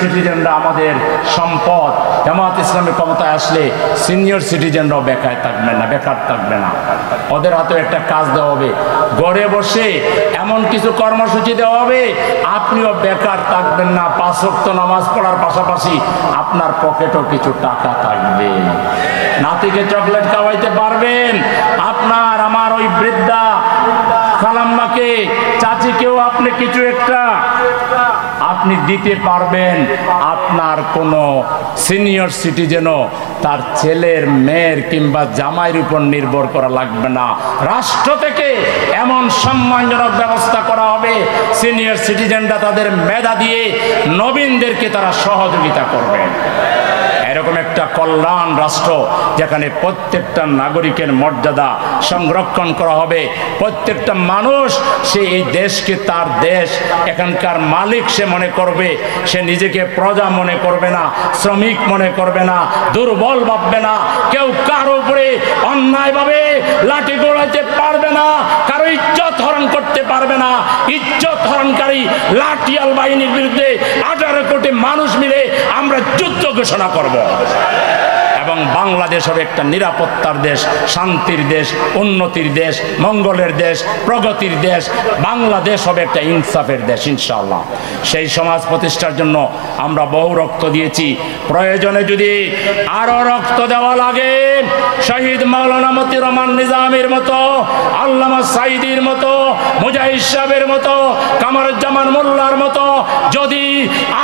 সিটিজেনরা আমাদের সম্পদ। জামাত ইসলামী ক্ষমতায় আসলে সিনিয়র সিটিজেনরাও বেকার থাকবে না। ওদের হাতে একটা কাজ দেওয়া হবে, ঘরে বসে এমন কিছু কর্মসূচি দেওয়া হবে আপনিও বেকার থাকবেন না। 5 ওয়াক্ত নামাজ পড়ার পাশাপাশি আপনার পকেটও কিছু টাকা থাকবে, নাতিকে চকলেট খাওয়াইতে পারবেন, আপনার আমার ওই বৃদ্ধা খালাম্মাকে চাচিকেও আপনি কিছু একটা আপনি দিতে পারবেন। আপনার কোনো সিনিয়র সিটিজেনও তার ছেলের, মেয়ের কিংবা জামাইয়ের উপর নির্ভর করা লাগবে না। রাষ্ট্র থেকে এমন সম্মানজনক ব্যবস্থা করা হবে, সিনিয়র সিটিজেনরা তাদের মেধা দিয়ে নবীনদেরকে তারা সহযোগিতা করবে। এরকম একটা কল্যাণ রাষ্ট্র যেখানে প্রত্যেকটা নাগরিকের মর্যাদা সংরক্ষণ করা হবে, প্রত্যেকটা মানুষ সে এই দেশকে তার দেশ, এখানকার মালিক সে মনে করবে, সে নিজেকে প্রজা মনে করবে না, শ্রমিক মনে করবে না, দুর্বল ভাববে না, কেউ কারো উপরে অন্যায়ভাবে লাঠি গোড়াইতে পারবে না, কারো ইজ্জত হরণ করতে পারবে না। ইজ্জত হরণকারী লাঠিয়াল বাহিনীর বিরুদ্ধে 18 কোটি মানুষ মিলে আমরা যুদ্ধ ঘোষণা করব এবং বাংলাদেশ হবে একটা নিরাপত্তার দেশ, শান্তির দেশ, উন্নতির দেশ, মঙ্গলের দেশ, প্রগতির দেশ। বাংলাদেশ হবে একটা ইনসাফের দেশ ইনশাআল্লাহ। সেই সমাজ প্রতিষ্ঠার জন্য আমরা বহু রক্ত দিয়েছি, প্রয়োজনে যদি আরো রক্ত দেওয়া লাগে, শহীদ মাওলানা মতিউর রহমান নিজামীর মতো, আল্লামা সাঈদীর মতো, মুজাহিদ সাহেবের মতো, কামরুজ্জামান মোল্লার মতো যদি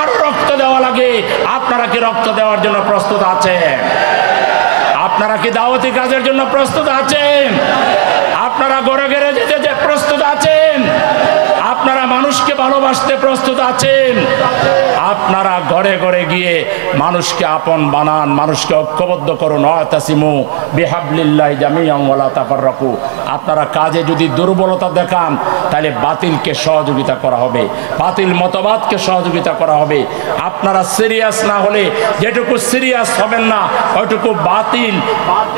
আরো রক্ত দেওয়া লাগে, আপনারা কি রক্ত দেওয়ার জন্য প্রস্তুত আছেন? আপনারা কি দাওয়াতি কাজের জন্য প্রস্তুত আছেন? আপনারা ঘরে ঘরে যেতে প্রস্তুত আছেন? আপনারা মানুষকে ভালোবাসতে প্রস্তুত আছেন? আপনারা ঘরে ঘরে গিয়ে মানুষকে আপন বানান, মানুষকে ঐক্যবদ্ধ করুন। ওয়াতাসিমু বিহাবলিল্লাহি জামিআন ওয়া লা তাফাররাকু। আপনারা কাজে যদি দুর্বলতা দেখান তাহলে বাতিলকে সহযোগিতা করা হবে, বাতিল মতবাদকে সহযোগিতা করা হবে। আপনারা সিরিয়াস না হলে, যেটুকু সিরিয়াস হবেন না ওইটুকু বাতিল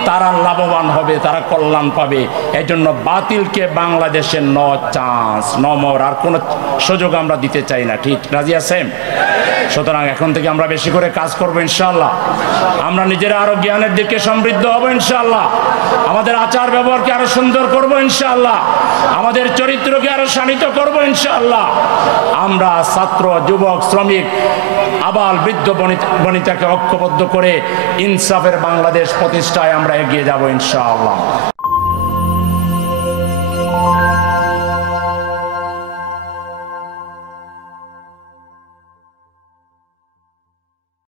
তারা লাভবান হবে, তারা কল্যাণ পাবে। এই জন্য বাতিলকে বাংলাদেশের নো চান্স, নো মোর, আর কোনো সুযোগ আমরা দিতে চাই না। ঠিক রাজি আছেন? সুতরাং এখন থেকে আমরা বেশি করে কাজ করবো ইনশাআল্লাহ। আমরা নিজেরা আরো জ্ঞানের দিকে সমৃদ্ধ হবো ইনশাআল্লাহ। আমাদের আচার ব্যবহারকে আরো সুন্দর করবো ইনশাআল্লাহ। আমাদের চরিত্রকে আরো শানিত করবো ইনশাআল্লাহ। আমরা ছাত্র, যুবক, শ্রমিক, আবাল, বৃদ্ধ বনিতাকে ঐক্যবদ্ধ করে ইনসাফের বাংলাদেশ প্রতিষ্ঠায় আমরা এগিয়ে যাব ইনশাআল্লাহ।